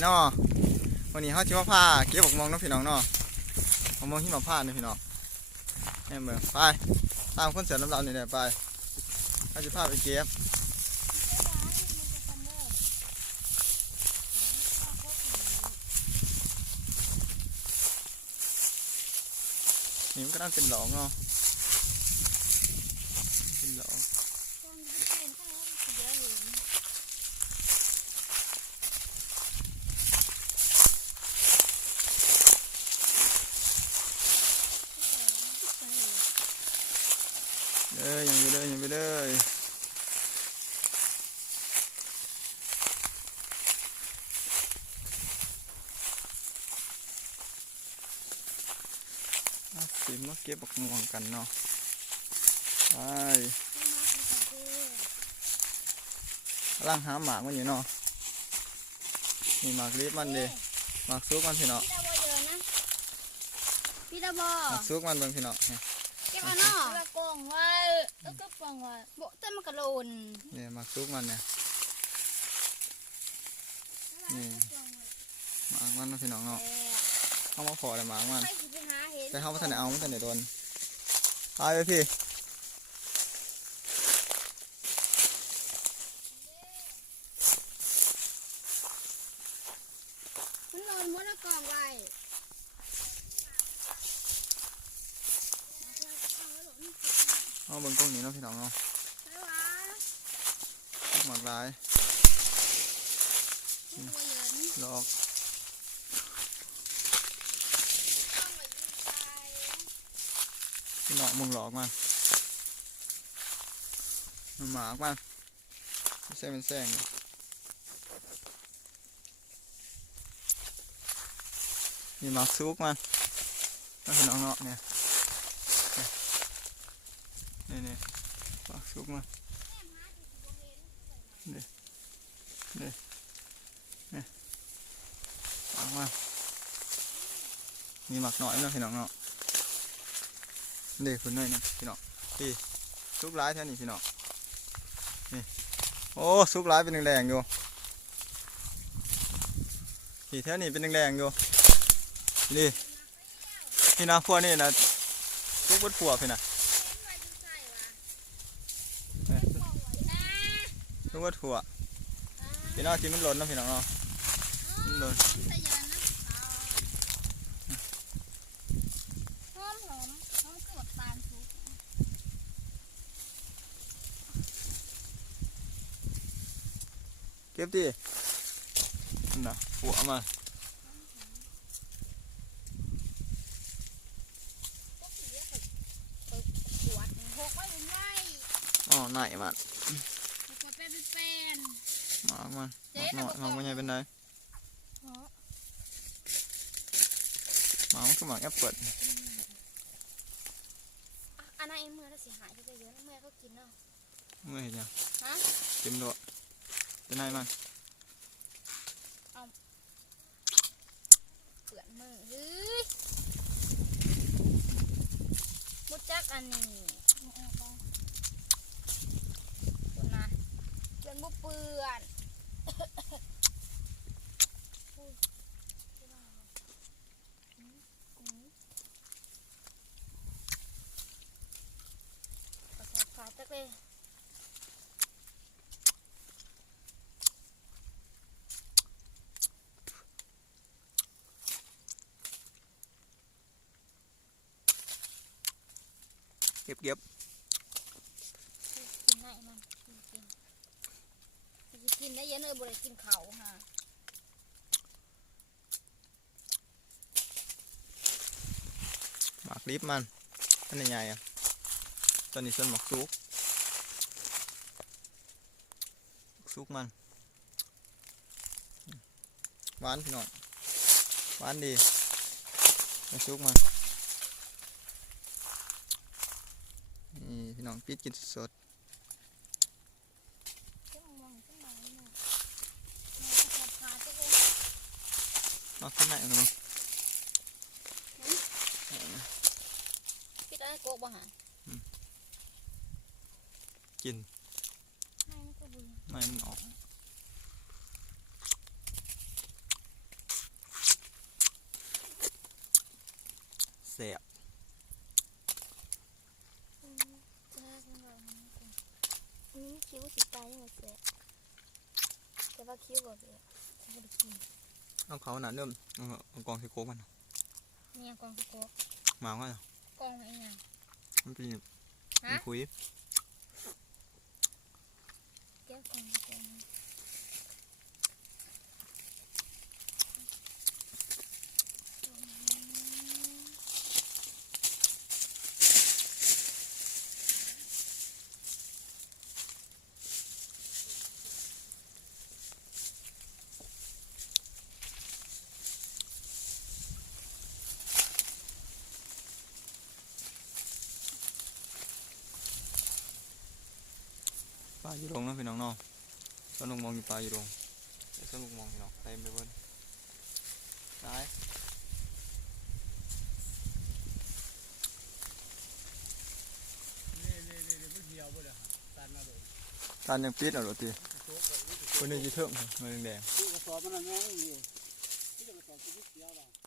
เนาะวันนี้เขาจะมาพาเก็บบักม่วงน้องพี่น้องเนาะบักม่วงที่มาพาเนี่ยพี่น้องเนี่ยเบิ่งไปตามคนเสือน้ำเราเนี่ยไปเขาจะพาไปเก็บนี่มันก็ต้องเป็นดอกเนาะเป็นดอกยังไปเลยยังไปเลยสิมาเก็บบักม่วงกันเนาะไปล่างหาหมากมันอยู่เนาะนี่หมากรีบมันดิหมากซุกมันพี่เนาะพี่ตาบอหมากซุกมันเบิ่งพี่เนาะเก็บมาเนาะกองไว้แล้วก็กองไว้โบเต้นมันกระโดนเนี่ยหมากซุกมันเนี่ยนี่หมากมันพี่น้องเนาะเข้ามาขอเลยหมากมันแต่เข้ามาทันไหนเอาไม่ทันไหนโดนตายเลยพี่มันโดนหัวละกองไว้เอาเบิ่งตรงนี้เนาะพี่น้องเนาะหมากลายดอกพี่น้องมึงหลอกมันหมากมันไม่ใช่เป็นแซงนี่หมากซุกมันแล้วพี่น้องเนาะเนี่ยนี่หมากซุกมันนี่หมากมันมีหมากน้อยนะพี่น้องเนาะเด็กคนน้อยนะพี่น้องพี่ซุกร้ายแท่นี้พี่น้องนี่โอ้ซุกร้ายเป็นแดงๆอยู่พี่แท่นี้เป็นแดงๆอยู่นี่พี่นาพัวนี่นะซุกบดพัวพี่นะซุกบดพัวพี่น้องที่มันหล่นนะพี่น้องเนาะมันหล่นเก็บดิน่ะหัวมาอ๋อไหนมันหมากมันหน่อยหมากมันใหญ่เป็นไงหมากมันคือหมากแอปเปิลอันนั้นเมื่อเราเสียหายที่จะเยอะเมื่อเขากินเนาะเมื่อเห็นยังกินด้วยเป็นไงมันเปลือกมือเฮ้ยมุดจักอันนี้ตัวน่ะเปลือกบุเปื่อนขาดจักเลยเก็บกินได้มันกินได้เยอะเลยบริกินเขาฮะหมากรีบมันเป็นยังไงอ่ะตอนนี้ส่วนหมากซุกมันหวานพี่น้องหวานดีหมากซุกมันนี่พี่น้องปิดกินสดมาขึ้นไหนเนาะปิดอะไรโกะบ้างฮะกินไม่มันออก ซ่บ อันนี้คิ้วสีตายยังไงเสียแต่ว่าคิ้วแบบนี้ฉันไม่ได้กิน เอาเขาหนาเริ่มเอากองที่โค้กมัน เนี่ยกองสุโก มาว่าก องอะไรเนี่ย มันเป็นมันคุย แก้วกองสุโก ปลาอยู่ลงนะพี่น้องเนาะต้นลูกมองอยู่ปลาอยู่ลงต้นลูกมองพี่น้องเต็มไปหมดได้ ตานยังปิดเอาหรอตีคนนี้จะเทิงมันแดง กระสอบมันนั่นแม่งอยู่ที่จะกระสอบชีวิตเดียวล่ะ